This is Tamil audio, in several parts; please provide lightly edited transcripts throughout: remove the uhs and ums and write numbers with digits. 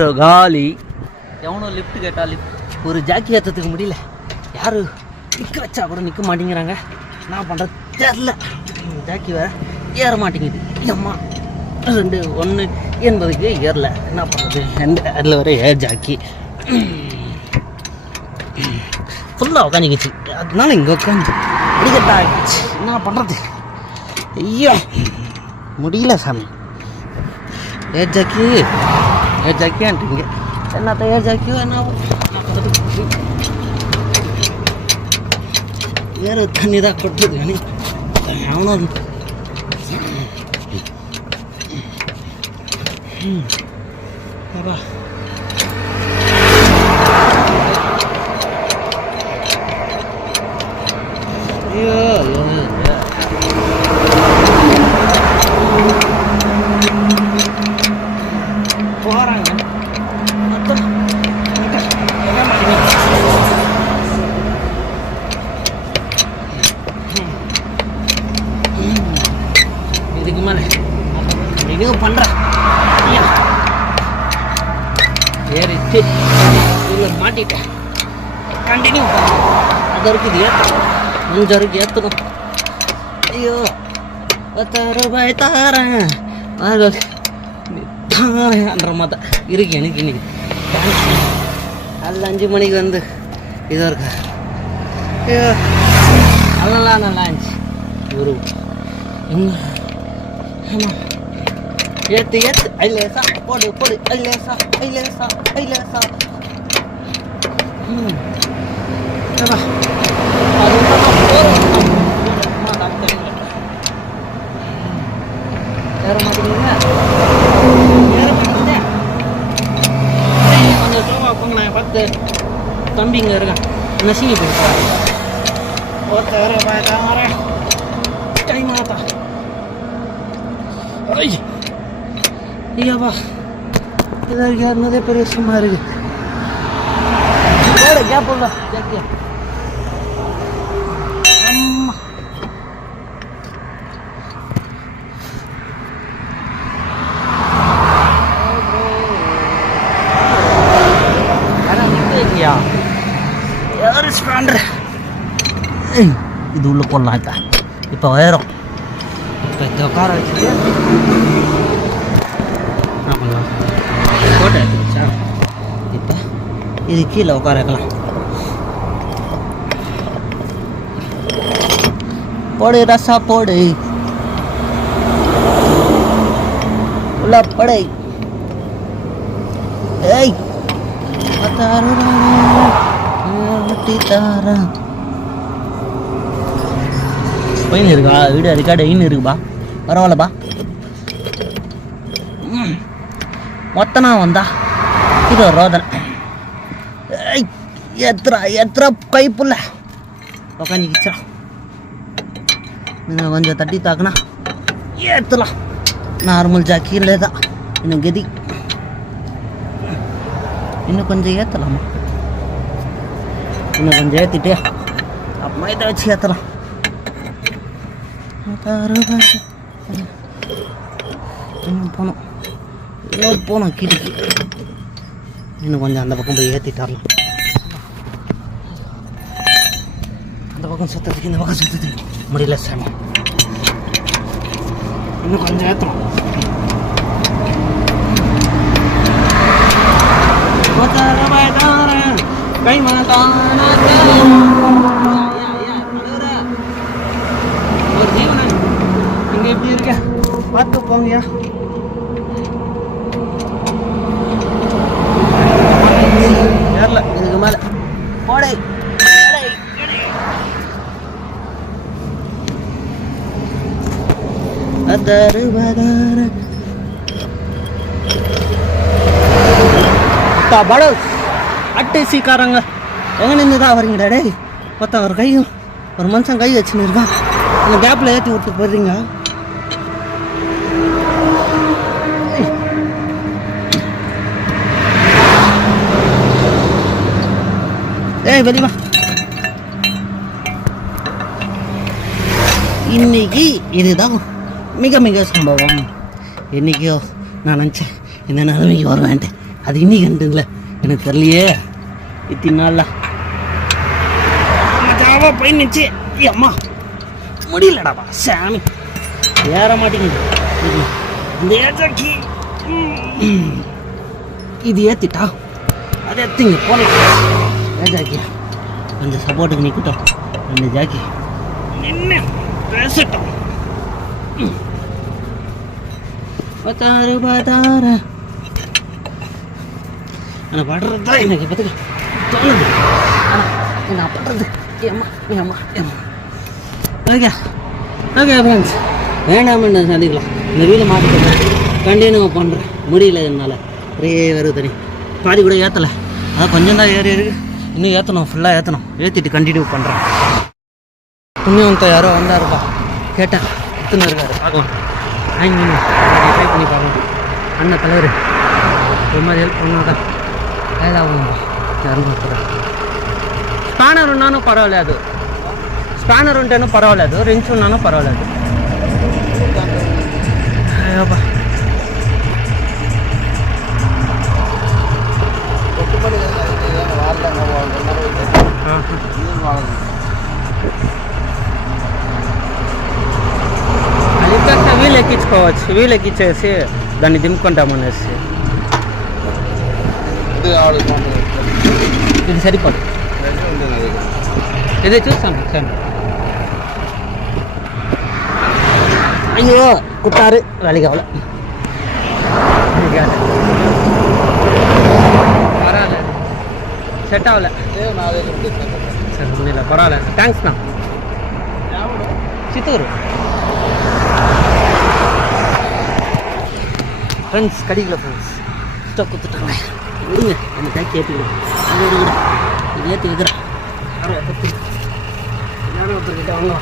காலி எவனோ லிஃப்ட் கேட்டா லிஃப்ட் ஒரு ஜாக்கி ஏற்றத்துக்கு முடியல. யார் நிற்க வச்சா கூட நிற்க மாட்டேங்கிறாங்க. நான் பண்ணுறது தெரில. ஜாக்கி வேறு ஏற மாட்டேங்குது. அம்மா 2:1 ஏறல. என்ன பண்ணுறது? அதில் வர ஏர் ஜாக்கி ஃபுல்லாக உட்காந்துக்கிச்சு. அதனால இங்கே உட்காந்து அடிக்கட்டா ஆகிடுச்சு. என்ன பண்ணுறது? ஐயோ முடியல சாமி. ஏர் ஜாக்கியான்ட்டுங்க என்னத்த ஏர் ஜாக்கியோ என்ன வேறு தண்ணி தான் கொட்டுது. அவனும் ஐயோ போகிறாங்க மொத்தம் இதுக்கு மேலே கண்டினியூ பண்ணுறேன். ஏறிட்டு இதில் மாட்டிட்டேன். கண்டினியூ பண்ணுறேன். அது வரைக்கும் இது ஏற்றணும். 5 வரைக்கும் ஏற்றணும். ஐயோ 10 ரூபாய் தாரேன் தாரேன்ற மாதிரி இருக்கு எனக்கு இன்னைக்கு. அதில் 5 மணிக்கு வந்து இதாக இருக்கா. ஐயோ அதெல்லாம் நல்லா இருந்துச்சு. ஒரு ஆமாம் ஏற்று ஐலேசா போடு ஐலேசா ஏற மாட்டேங்குங்க. கொஞ்சம் சோஃபா போங்க. நான் பார்த்து தம்பி இங்கே இருக்கேன். நசிங்கி போயிடுச்சா கை மாத்தா. ஐயாவா இதாக யாருனதே பெரிய விஷயமா இருக்கு. கேப் உள்ள ஜாக்கியா அம்மா யாரு ஸ்பாண்டர் இது உள்ள போடலாம். இப்போ உயரம் இப்போ இந்த உட்கார வச்சுட்டு என்ன பண்ணலாம்? ஃபோட்டோ எடுத்துக்கிச்சா? இப்போ இது கீழே உட்கார வைக்கலாம். போடு ரசா போடு உள்ள படை. ஏய் பையன் இருக்கா? வீடு ரெக்கார்டு ஐன்னு இருக்குப்பா. பரவாயில்லப்பா. மொத்தனா வந்தா இது ஒரு ரோதனை. எத்தனை கைப்புள்ள உக்காந்துக்கிச்சா. நீங்கள் கொஞ்சம் தட்டி தாக்குனா ஏற்றலாம். நார்மல் ஜாக்கியில் தான் இன்னும் கதி. இன்னும் கொஞ்சம் ஏற்றலாமா? இன்னும் கொஞ்சம் ஏற்றிட்டு அப்புறமா இதை வச்சு ஏற்றலாம். இன்னும் போனோம் கீழே. இன்னும் கொஞ்சம் அந்த பக்கம் போய் ஏற்றிட்டாரலாம். அந்த பக்கம் சுற்றத்துக்கு இந்த பக்கம் சுற்றத்துக்கு முடியல சாமி. இன்னும் கொஞ்சம் ஏற்றணும். கை மாட்டான ஒரு ஜீவனன் இங்கே எப்படி இருக்க பார்த்து போங்கயா. ஏறல இதுக்கு மேலே போடை. அட்டேசிக்காரங்க எங்கே நின்று தான் வரீங்கடா? டே மொத்தம் ஒரு கையும் ஒரு மனுஷன் கை வச்சுன்னு இருக்கான். அந்த கேப்பில் ஏற்றி விட்டு போடுறீங்க. ஏய் வெளிவா. இன்னைக்கு இதுதான் மிக மிக சம்பவம். என்றைக்கோ நான் நினச்சேன் இந்த நிலைமைக்கு வருவேன்ட்டு. அது இன்னைக்கு கண்டுங்கள எனக்கு தெரியலையே. இத்தனை நாள்ல மஜாவா போயிடுச்சு. அம்மா முடியலடாப்பா சாமி, ஏற மாட்டேங்குது. இந்த ஏஜாக்கி இது ஏற்றிட்டா அதை எடுத்துங்க போகலாம். ஏஜாக்கி கொஞ்சம் சப்போர்ட்டுக்கு நிற்கட்டும். அந்த ஜாக்கி நின்று பேசட்டும். பத்தாறு பத்தாறு நான் பாடுறது தான் எனக்கு பத்துக்கு தோணுது. ஆனால் நான் பண்ணுறது ஏம்மா ஏம்மா ஏம்மா. ஓகே ஓகே ஃப்ரெண்ட்ஸ், வேண்டாம்னு சந்திக்கலாம். இந்த வீட்டில் மாட்டிக்கிறேன், கண்டினியூ பண்ணுறேன். முடியல என்னால், ஒரே வருது தண்ணி. பாதி கூட ஏற்றலை, அதான் கொஞ்சம் தான் ஏறி இருக்கு. இன்னும் ஏற்றணும், ஃபுல்லாக ஏற்றணும். ஏற்றிட்டு கண்டினியூ பண்ணுறேன். புண்ணியவந்த யாரோ வந்தாருப்பா, கேட்டேன் எத்தனை இருக்காரு பார்க்கலாம். ட்ரை பண்ணி பார்க்கலாம். அண்ணன் தலைவர் ஒரு மாதிரி ஹெல்ப் பண்ணாதான் ஏதாகும். யாரும் பார்க்குறேன். ஸ்பேனர் ఉన్నాను పర్వాలేదు, స్పానర్ ఉంటేనూ పర్వాలేదు, రింగ్స్ ఉన్నాను పర్వాలేదు. అయ్యోబా అది కాస్త వీలు ఎక్కించుకోవచ్చు. వీలు ఎక్కించేసి దాన్ని దింపుకుంటామనేసి ఇది సరిపోదు. ఇదే చూస్తాను సార్. అయ్యో కుట్టారు వేళకి అవ్వలే. పర్వాలేదు, సెట్ అవ్వలే. సరే ఉన్నీలే, పర్వాలేదు. థ్యాంక్స్ నా. చిత్తూరు ஃப்ரெண்ட்ஸ், கடிக்கல ஃப்ரெண்ட்ஸ். ஸ்டாக் கொடுத்துட்டாங்க. விடுங்க, நம்ம டேக் ஏற்றிக்கலாம். அது இது ஏற்றி வைக்கிறேன். யாரும் ஒருத்தர்கிட்ட வாங்க.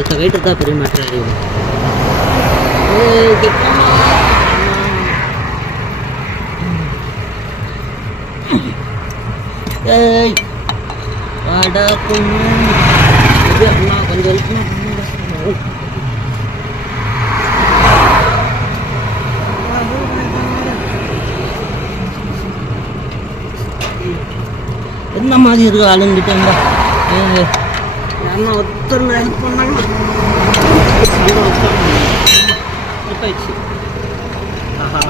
இத்த வெயிட்டு தான் பெரிய மேட்ரு. ஏய் வாடா பொண்ணு, அண்ணா கொஞ்சம் ஹெல்ப். என்ன மாதிரி இருக்கு ஆளுங்கிட்ட அண்ணா ஒருத்தர் ஹெல்ப் பண்ணாங்க. ஆஹா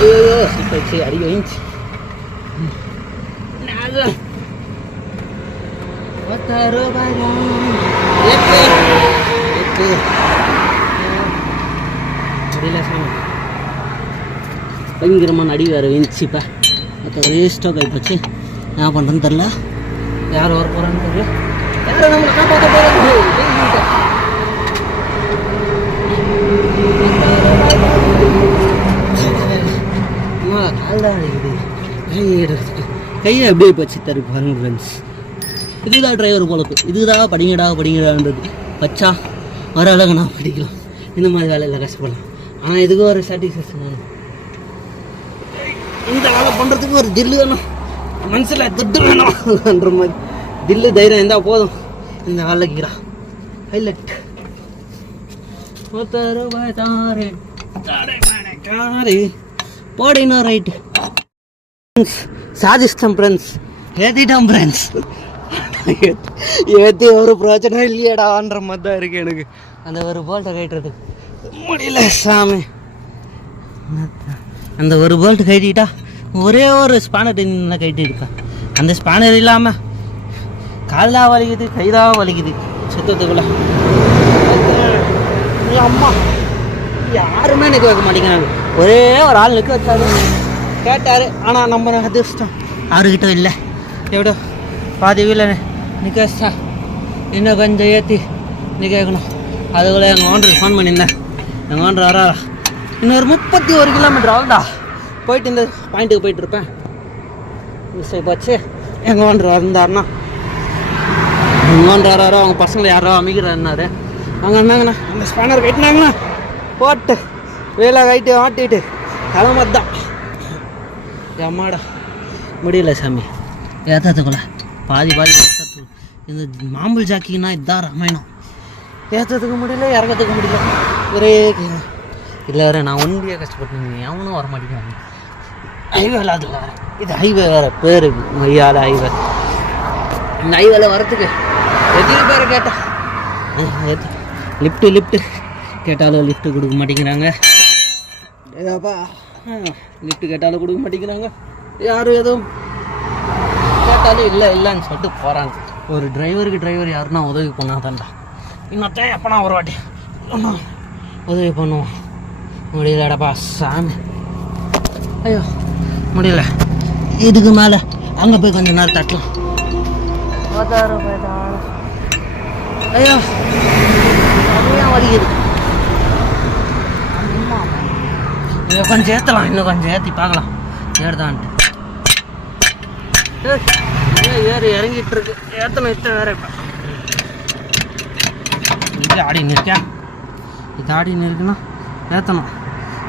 ஐயோ சிப்பாயிடுச்சு, அடி வாங்கிச்சு. பயங்கரமான அடி வேறு வீழ்ச்சிப்பா. மற்ற வேஸ்ட்டாக ஆகிப்போச்சு. என்ன பண்ணுறேன்னு தெரில. யார் வர போகிறான்னு தெரியல. யாரும் நம்மளை காப்பாற்ற போகிறாங்க. கையை அப்படியே போச்சு தரு பாருங்க ஃப்ரெண்ட்ஸ். இதுதான் டிரைவர் பொழப்பு. இதுதான் படிங்கடான்றது. வச்சா வர அளவுக்கு நான் படிக்கலாம். இந்த மாதிரி வேலையில் கஷ்டப்படலாம். ஆனால் இதுக்கு ஒரு சாட்டிஸ்ஃபேக்ஷன் வேணும். இந்த வேலை பண்ணுறதுக்கு ஒரு தில்லு வேணும், மனசில் துட்டு வேணும்ன்ற மாதிரி. தில்லு தைரியம் இருந்தால் போதும் இந்த வேலைக்குறா. ஹைலைட் போடினோம். ரைட்டு சாதிச்சிட்டோம் ஃப்ரெண்ட்ஸ், ஏற்றிட்டோம் ஃப்ரெண்ட்ஸ். ஏற்றி ஒரு பிரச்சனை இல்லையடான்ற மாதிரி தான் இருக்குது எனக்கு. அந்த ஒரு போல்ட்டை கட்டுறதுக்கு முடியல சாமி. அந்த ஒரு போல்ட்டு கட்டிட்டா ஒரே ஒரு ஸ்பானர் கட்டி இருப்பேன். அந்த ஸ்பானர் இல்லாமல் கால் தான் வலிக்குது, கை தான் வலிக்குது சுத்தத்துக்குள்ள. அம்மா யாருமே நிற்க வைக்க மாட்டேங்கிறாங்க. ஒரே ஒரு ஆள் நிற்க வச்சாரு, கேட்டார். ஆனால் நம்ம அதிர்ஷ்டம் யாருக்கிட்ட இல்லை. எவ்வளோ பாதி வீட்டில் நிற்க வச்சா இன்னும் கொஞ்சம் ஏற்றி நிற்க வைக்கணும். அதுக்குள்ளே எங்கள் ஓனருக்கு ஃபோன் பண்ணியிருந்தேன். எங்கள் ஓனர் வரா இன்னொரு 31 கிலோமீட்டர் அவ்வளோதா போயிட்டு இந்த பாயிண்ட்டுக்கு போயிட்டுருப்பேன். மிஸ் ஆகி போச்சு. எங்கள் ஓனர் வந்தாருன்னா, எங்கள் ஓனர் வராரோ அவங்க பசங்களை யாரோ அமைக்கிறாருன்னாரு. அவங்க இருந்தாங்கண்ணா அந்த ஸ்பேனர் கட்டினாங்கண்ணா போட்டு வேலை கைட்டு ஆட்டிட்டு கிளம்பது தான். அம்மாடா முடியல சாமி ஏற்றத்துக்குள்ள பாதி ஏற்றத்து இந்த மாம்பழ ஜாக்கின்னா இதுதான் ராமாயணம். ஏற்றத்துக்கு முடியல, இறக்கத்துக்கு முடியல, ஒரே இல்லை வேறு நான் ஒன்றியாக கஷ்டப்பட்டு எவனும் வர மாட்டேங்கிறாங்க. ஹைவேல அதில் வேறு இது ஹைவே வேறு பேர் மையால் ஹைவே. இந்த ஹைவேல வரத்துக்கு எத்தனை பேர் கேட்டா லிஃப்ட்டு கேட்டாலும் லிஃப்ட்டு கொடுக்க மாட்டேங்கிறாங்க. ஏதாப்பா லிஃப்ட்டு கேட்டாலும் கொடுக்க மாட்டேங்கிறாங்க. யாரும் எதுவும் கேட்டாலும் இல்லைன்னு சொல்லிட்டு போகிறாங்க. ஒரு டிரைவர் யாருன்னா உதவி பண்ணாதான்டா. இன்னொருத்தன் எப்போனா ஒரு வாட்டி உதவி பண்ணுவோம். முடியலடாப்பா சாமி, ஐயோ முடியல. இதுக்கு மேலே அங்கே போய் கொஞ்சம் நேரம் தட்டலாம். ஐயோ அப்படியே வலிக்குது. இன்னும் கொஞ்சம் ஏற்றலாம், இன்னும் கொஞ்சம் ஏற்றி பார்க்கலாம் ஏறுதான்ட்டு. ஏறு இறங்கிட்டு இருக்கு. ஏற்றணும் இத்த வேற. இப்போ இது ஆடின்னு இருக்கேன். இது ஆடின்னு இருக்குன்னா ஏற்றணும்.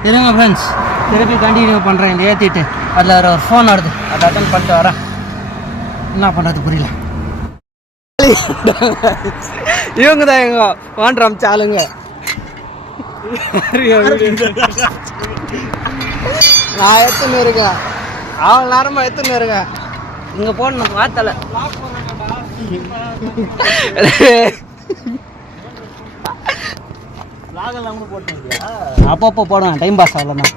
இருங்க ஃப்ரெண்ட்ஸ், திருப்பி கண்டினியூ பண்ணுறேன். இந்த ஏற்றிட்டு அதில் ஒரு ஃபோன் வருது, அதை அட்டன் பண்ணிட்டு வரேன். என்ன பண்ணுறது புரியல. இவங்க தான் எங்க வாண்டராம் சாலுங்க. நான் எத்தனை இருக்கேன், அவள் நேரமாக எத்தனை இருக்கேன். இங்கே போடணும் வார்த்தலை. அப்பப்போ போடுவேன், டைம் பாஸ் ஆகலண்ணா.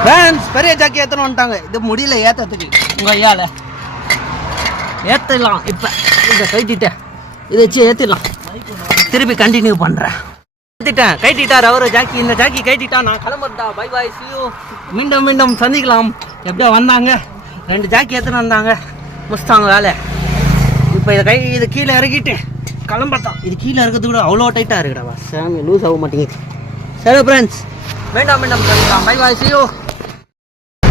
ஃப்ரெண்ட்ஸ் பெரிய ஜாக்கி ஏற்றணும் வந்துட்டாங்க. இது முடியல ஏற்றத்துக்கு. உங்கள் ஐயால ஏற்றிடலாம். இப்போ இதை கைட்டிட்டேன், இதை வச்சு ஏற்றிடலாம். திருப்பி கண்டினியூ பண்ணுறேன். ஏற்றிட்டேன், கைட்டிட்டார் அவர் ஜாக்கி. இந்த ஜாக்கி கைட்டிட்டா நான் கிளம்புறதா. Bye bye, see you. மீண்டும் சந்திக்கலாம். எப்படியோ வந்தாங்க, 2 ஜாக்கி ஏற்றுன்னு வந்தாங்க, முடிச்சிட்டாங்க வேலை. இப்போ இது கீழே இறக்கிட்டு கிளம்பத்தான். இது கீழே இருக்கிறது கூட அவ்வளோ டைட்டாக இருக்குடாவா சாமி, லூஸ் ஆக மாட்டேங்குது. சரி ஃப்ரெண்ட்ஸ், மீண்டும் சந்திக்கலாம். By bye, see you.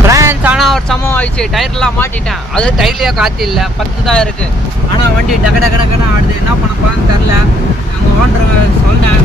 Friends ஆனால் ஒரு சமம் ஆயிடுச்சு. டயர்லாம் மாட்டிட்டேன். அது டயர்லேயே காற்று இல்லை, 10 தான் இருக்குது. ஆனால் வண்டி டக்கடா ஆடுது. என்ன பண்ண போகிறான்னு தெரில. அங்கே ஓட்டுற சொன்னேன்,